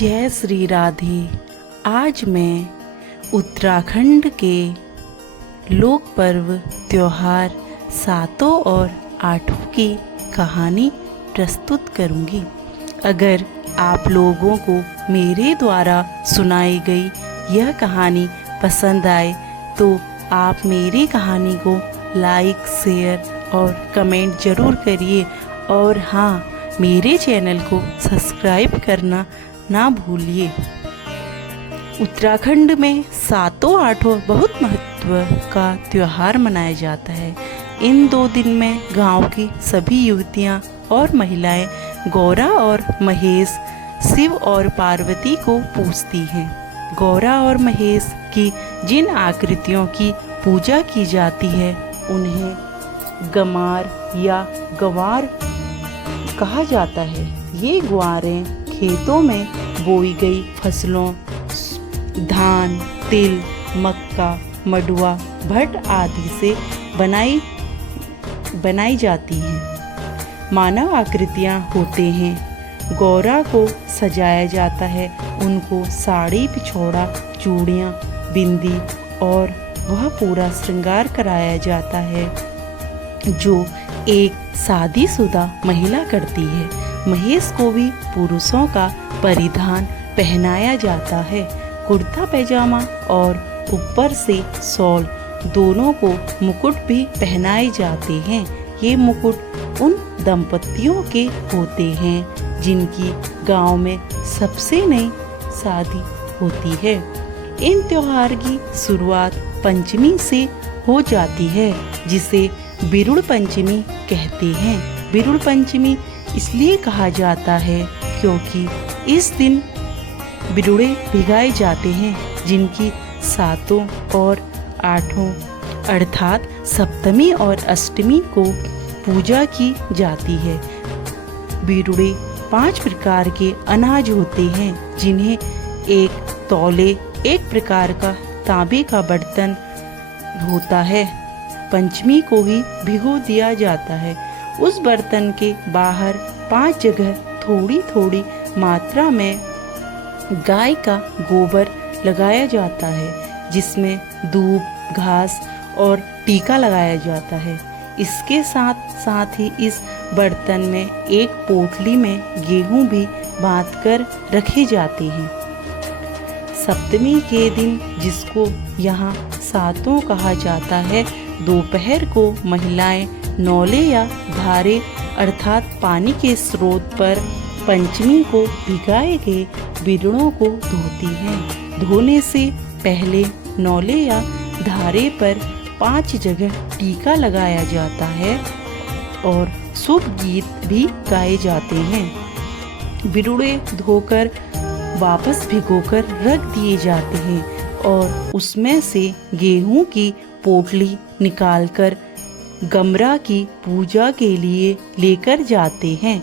जय श्री राधे। आज मैं उत्तराखंड के लोक पर्व त्योहार सातों और आठों की कहानी प्रस्तुत करूंगी। अगर आप लोगों को मेरे द्वारा सुनाई गई यह कहानी पसंद आए तो आप मेरी कहानी को लाइक, शेयर और कमेंट ज़रूर करिए। और हाँ, मेरे चैनल को सब्सक्राइब करना ना भूलिए। उत्तराखंड में सातों आठों बहुत महत्व का त्यौहार मनाया जाता है। इन 2 दिन में गांव की सभी युवतियां और महिलाएं गौरा और महेश, शिव और पार्वती को पूजती हैं। गौरा और महेश की जिन आकृतियों की पूजा की जाती है उन्हें गमार या गंवार कहा जाता है। ये ग्वारें खेतों में बोई गई फसलों, धान, तिल, मक्का, मडुआ, भट आदि से बनाई जाती हैं। मानव आकृतियाँ होते हैं। गौरा को सजाया जाता है। उनको साड़ी, पिछोड़ा, चूड़ियाँ, बिंदी और वह पूरा श्रृंगार कराया जाता है जो एक शादीशुदा महिला करती है। महेश को भी पुरुषों का परिधान पहनाया जाता है। कुर्ता पैजामा और ऊपर से शॉल, दोनों को मुकुट भी पहनाए जाते हैं। ये मुकुट उन दंपतियों के होते हैं जिनकी गांव में सबसे नई शादी होती है। इन त्योहार की शुरुआत पंचमी से हो जाती है जिसे बिरुड़ पंचमी कहते हैं। बिरुड़ पंचमी इसलिए कहा जाता है क्योंकि इस दिन बिरुड़े भिगाए जाते हैं जिनकी सातों और आठों अर्थात सप्तमी और अष्टमी को पूजा की जाती है। बिरुड़े 5 प्रकार के अनाज होते हैं जिन्हें एक तौले, एक प्रकार का तांबे का बर्तन होता है। पंचमी को ही भिगो दिया जाता है। उस बर्तन के बाहर 5 जगह थोड़ी थोड़ी मात्रा में गाय का गोबर लगाया जाता है जिसमें दूब, घास और टीका लगाया जाता है। इसके साथ साथ ही इस बर्तन में एक पोटली में गेहूं भी बांधकर रखे जाते हैं। सप्तमी के दिन, जिसको यहाँ सातों कहा जाता है, दोपहर को महिलाएं नौले या धारे अर्थात पानी के स्रोत पर पंचमी को भिगाए गए बिरुड़ों को धोती हैं। धोने से पहले नौले या धारे पर 5 जगह टीका लगाया जाता है और शुभ गीत भी गाए जाते हैं। बिरुड़े धोकर वापस भिगोकर रख दिए जाते हैं और उसमें से गेहूं की पोटली निकालकर गमरा की पूजा के लिए लेकर जाते हैं।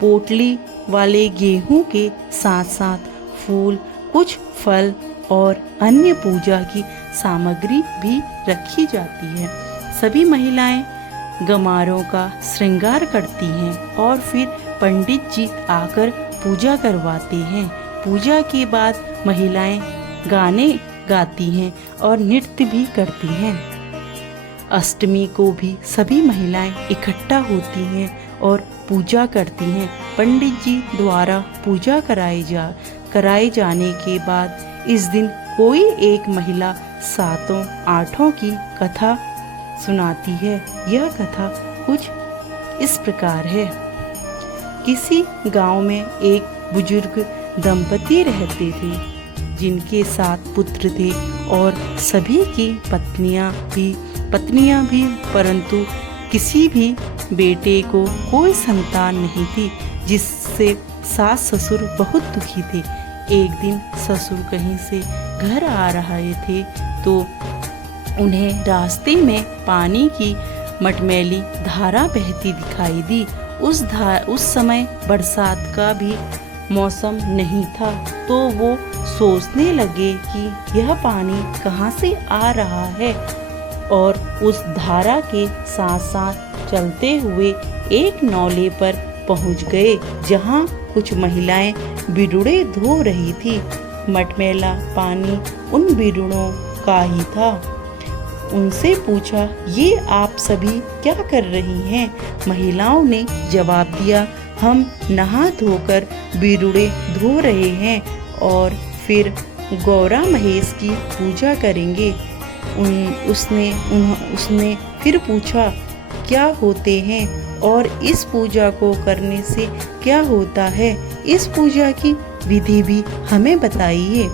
पोटली वाले गेहूं के साथ साथ फूल, कुछ फल और अन्य पूजा की सामग्री भी रखी जाती है। सभी महिलाएं गमारों का श्रृंगार करती हैं और फिर पंडित जी आकर पूजा करवाते हैं। पूजा के बाद महिलाएं गाने गाती हैं और नृत्य भी करती हैं। अष्टमी को भी सभी महिलाएं इकट्ठा होती हैं और पूजा करती हैं। पंडित जी द्वारा पूजा कराए जाने के बाद इस दिन कोई एक महिला सातों आठों की कथा सुनाती है। यह कथा कुछ इस प्रकार है। किसी गांव में एक बुजुर्ग दंपति रहते थे जिनके 7 पुत्र थे और सभी की पत्नियां भी, परंतु किसी भी बेटे को कोई संतान नहीं थी, जिससे सास ससुर बहुत दुखी थे। एक दिन ससुर कहीं से घर आ रहे थे तो उन्हें रास्ते में पानी की मटमैली धारा बहती दिखाई दी। उस समय बरसात का भी मौसम नहीं था तो वो सोचने लगे कि यह पानी कहाँ से आ रहा है और उस धारा के साथ साथ चलते हुए एक नौले पर पहुंच गए जहां कुछ महिलाएं बिरुड़े धो रही थी। मटमैला पानी उन बिरुड़ों का ही था। उनसे पूछा, ये आप सभी क्या कर रही हैं? महिलाओं ने जवाब दिया, हम नहा धोकर बिरुड़े धो रहे हैं और फिर गौरा महेश की पूजा करेंगे। उसने फिर पूछा, क्या होते हैं और इस पूजा को करने से क्या होता है? इस पूजा की विधि भी हमें बताइए।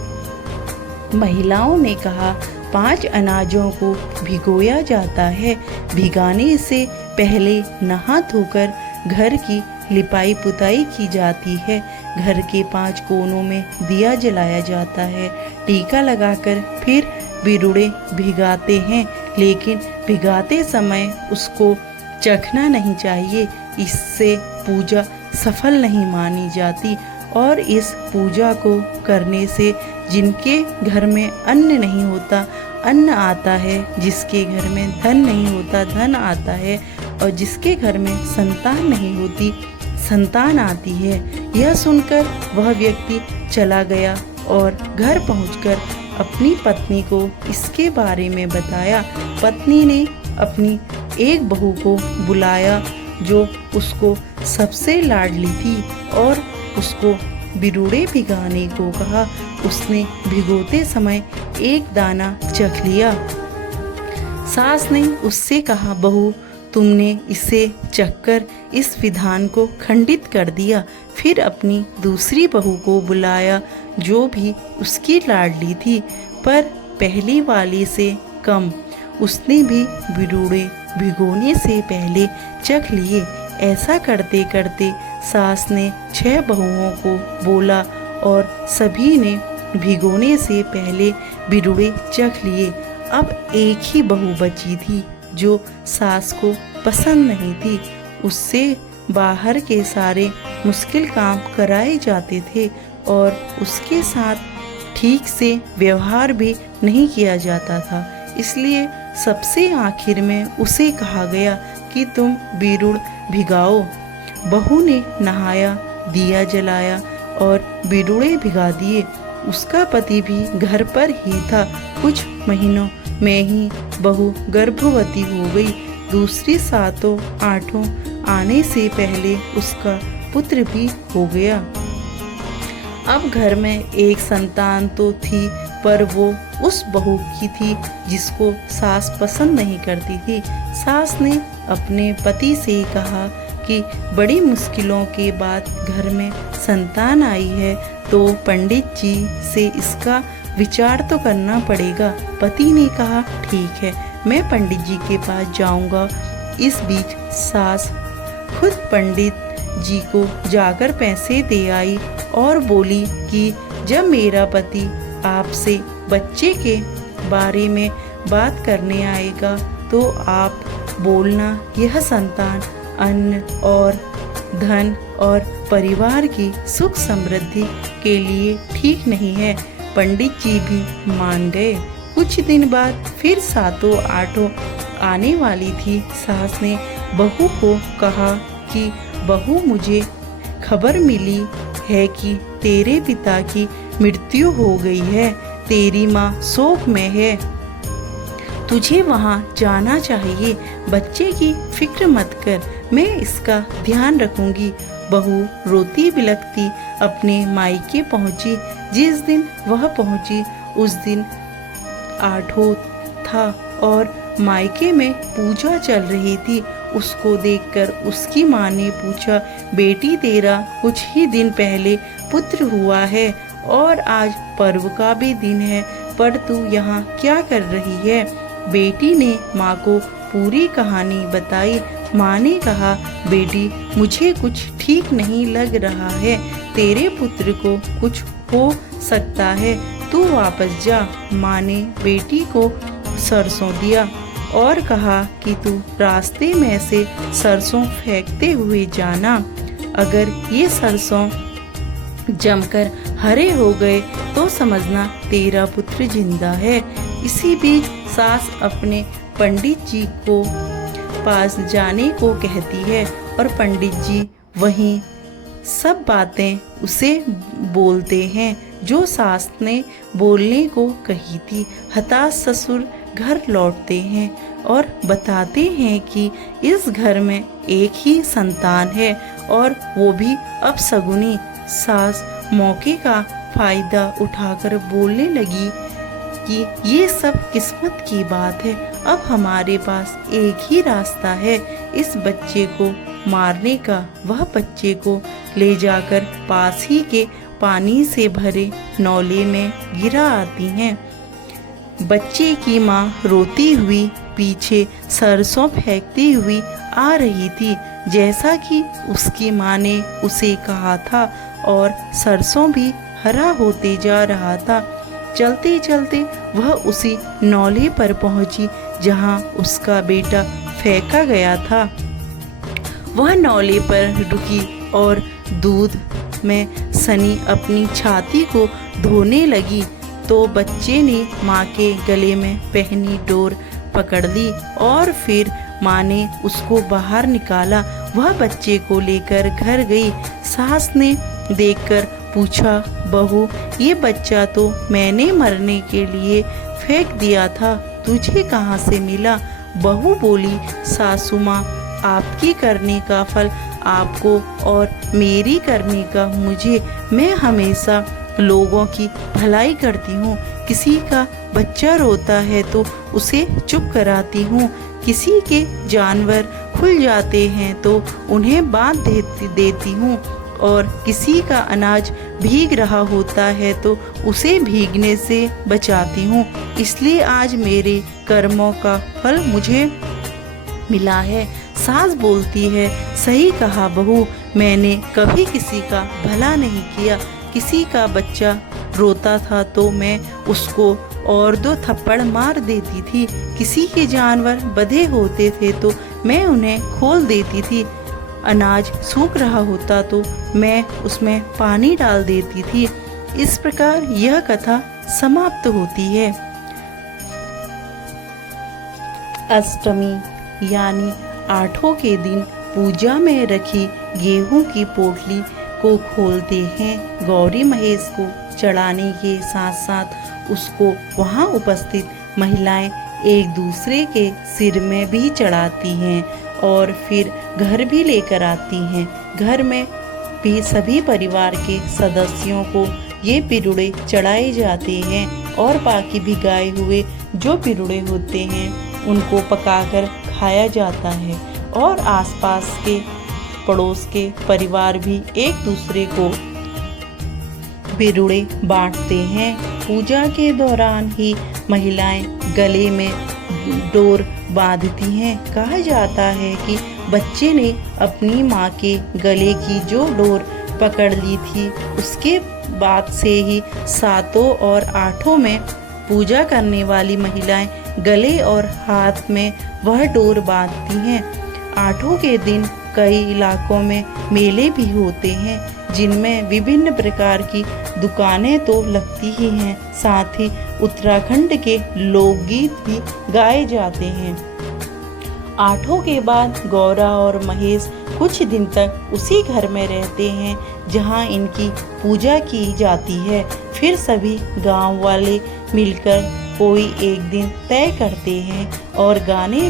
महिलाओं ने कहा, 5 अनाजों को भिगोया जाता है। भिगाने से पहले नहा धोकर घर की लिपाई पुताई की जाती है। घर के 5 कोनों में दिया जलाया जाता है। टीका लगाकर फिर बिरुड़े भिगाते हैं, लेकिन भिगाते समय उसको चखना नहीं चाहिए। इससे पूजा सफल नहीं मानी जाती और इस पूजा को करने से जिनके घर में अन्न नहीं होता अन्न आता है, जिसके घर में धन नहीं होता धन आता है और जिसके घर में संतान नहीं होती संतान आती है। यह सुनकर वह व्यक्ति चला गया और घर पहुंचकर अपनी पत्नी को इसके बारे में बताया। पत्नी ने अपनी एक बहू को बुलाया जो उसको सबसे लाडली थी और उसको बिरुड़े भिगाने को कहा। उसने भिगोते समय एक दाना चख लिया। सास ने उससे कहा, बहू तुमने इसे चखकर इस विधान को खंडित कर दिया। फिर अपनी दूसरी बहू को बुलाया जो भी उसकी लाडली थी पर पहली वाली से कम। उसने भी बिरुड़े भिगोने से पहले चख लिए। ऐसा करते करते सास ने 6 बहुओं को बोला और सभी ने भिगोने से पहले बिरुड़े चख लिए। अब एक ही बहू बची थी जो सास को पसंद नहीं थी। उससे बाहर के सारे मुश्किल काम कराए जाते थे और उसके साथ ठीक से व्यवहार भी नहीं किया जाता था। इसलिए सबसे आखिर में उसे कहा गया कि तुम बिरुड़ भिगाओ। बहू ने नहाया, दिया जलाया और बिरुड़े भिगा दिए। उसका पति भी घर पर ही था। कुछ महीनों में ही बहू गर्भवती हो गई। दूसरी 7-8 आने से पहले उसका पुत्र भी हो गया। अब घर में एक संतान तो थी पर वो उस बहू की थी जिसको सास पसंद नहीं करती थी। सास ने अपने पति से कहा कि बड़ी मुश्किलों के बाद घर में संतान आई है तो पंडित जी से इसका विचार तो करना पड़ेगा। पति ने कहा, ठीक है, मैं पंडित जी के पास जाऊंगा। इस बीच सास खुद पंडित जी को जाकर पैसे दे आई और बोली कि जब मेरा पति आपसे बच्चे के बारे में बात करने आएगा तो आप बोलना यह संतान अन्न और धन और परिवार की सुख समृद्धि के लिए ठीक नहीं है। पंडित जी भी मान गए। कुछ दिन बाद फिर 7-8 आने वाली थी। सास ने बहू को कहा कि बहू, मुझे खबर मिली है कि तेरे पिता की मृत्यु हो गई है। तेरी माँ शोक में है। तुझे वहाँ जाना चाहिए। बच्चे की फिक्र मत कर, मैं इसका ध्यान रखूंगी। बहू रोती बिलखती अपने मायके पहुंची। जिस दिन वह पहुंची उस दिन 8 था और मायके में पूजा चल रही थी। उसको देखकर उसकी माँ ने पूछा, बेटी तेरा कुछ ही दिन पहले पुत्र हुआ है और आज पर्व का भी दिन है, पर तू यहाँ क्या कर रही है? बेटी ने माँ को पूरी कहानी बताई। माँ ने कहा, बेटी मुझे कुछ ठीक नहीं लग रहा है। तेरे पुत्र को कुछ हो सकता है, तू वापस जा। माँ ने बेटी को सरसों दिया और कहा कि तू रास्ते में से सरसों फेंकते हुए जाना। अगर ये सरसों जमकर हरे हो गए तो समझना तेरा पुत्र जिंदा है। इसी बीच सास अपने पंडित जी को पास जाने को कहती है और पंडित जी वहीं सब बातें उसे बोलते हैं जो सास ने बोलने को कही थी। हताश ससुर घर लौटते हैं और बताते हैं कि इस घर में एक ही संतान है और वो भी अपशगुनी। सास मौके का फायदा उठाकर बोलने लगी कि ये सब किस्मत की बात है। अब हमारे पास एक ही रास्ता है इस बच्चे को मारने का। वह बच्चे को ले जाकर पास ही के पानी से भरे नौले में गिरा आती हैं। बच्चे की माँ रोती हुई पीछे सरसों फेंकती हुई आ रही थी, जैसा कि उसकी माँ ने उसे कहा था, और सरसों भी हरा होते जा रहा था। चलते चलते वह उसी नौले पर पहुंची जहां उसका बेटा फेंका गया था। वह नौले पर रुकी और दूध में सनी अपनी छाती को धोने लगी तो बच्चे ने माँ के गले में पहनी डोर पकड़ ली और फिर माँ ने उसको बाहर निकाला। वह बच्चे को लेकर घर गई। सास ने देखकर पूछा, बहू, ये बच्चा तो मैंने मरने के लिए फेंक दिया था, तुझे कहाँ से मिला? बहू बोली, सासू माँ, आपकी करने का फल आपको और मेरी करने का मुझे। मैं हमेशा लोगों की भलाई करती हूँ। किसी का बच्चा रोता है तो उसे चुप कराती हूँ। किसी के जानवर खुल जाते हैं तो उन्हें बांध देती हूँ और किसी का अनाज भीग रहा होता है तो उसे भीगने से बचाती हूँ। इसलिए आज मेरे कर्मों का फल मुझे मिला है। सास बोलती है, सही कहा बहू, मैंने कभी किसी का भला नहीं किया। किसी का बच्चा रोता था तो मैं उसको और 2 थप्पड़ मार देती थी। किसी के जानवर बंधे होते थे तो मैं उन्हें खोल देती थी। अनाज सूख रहा होता तो मैं उसमें पानी डाल देती थी। इस प्रकार यह कथा समाप्त होती है। अष्टमी यानी आठों के दिन पूजा में रखी गेहूं की पोटली को खोलते हैं। गौरी महेश को चढ़ाने के साथ साथ उसको वहां उपस्थित महिलाएं एक दूसरे के सिर में भी चढ़ाती हैं और फिर घर भी लेकर आती हैं। घर में भी सभी परिवार के सदस्यों को ये पिरुड़े चढ़ाए जाते हैं और बाकी भिगाए हुए जो पिरुड़े होते हैं उनको पकाकर खाया जाता है और आसपास के पड़ोस के परिवार भी एक दूसरे को पिरुड़े बांटते हैं। पूजा के दौरान ही महिलाएं गले में डोर बांधती हैं। कहा जाता है कि बच्चे ने अपनी माँ के गले की जो डोर पकड़ ली थी उसके बाद से ही 7 और 8 में पूजा करने वाली महिलाएं गले और हाथ में वह डोर बांधती हैं। 8 के दिन कई इलाकों में मेले भी होते हैं जिनमें विभिन्न प्रकार की दुकानें तो लगती ही हैं, साथ ही उत्तराखंड के लोकगीत भी गाए जाते हैं। 8 के बाद गौरा और महेश कुछ दिन तक उसी घर में रहते हैं जहां इनकी पूजा की जाती है। फिर सभी गांव वाले मिलकर कोई एक दिन तय करते हैं और गाने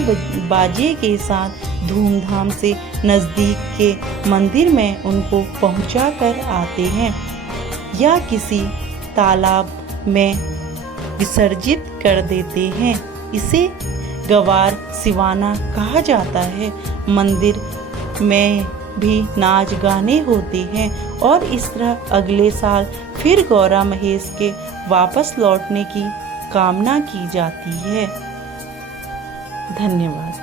बाजे के साथ धूमधाम से नज़दीक के मंदिर में उनको पहुंचा कर आते हैं या किसी तालाब में विसर्जित कर देते हैं। इसे गवार सिवाना कहा जाता है। मंदिर में भी नाच गाने होते हैं और इस तरह अगले साल फिर गौरा महेश के वापस लौटने की कामना की जाती है। धन्यवाद।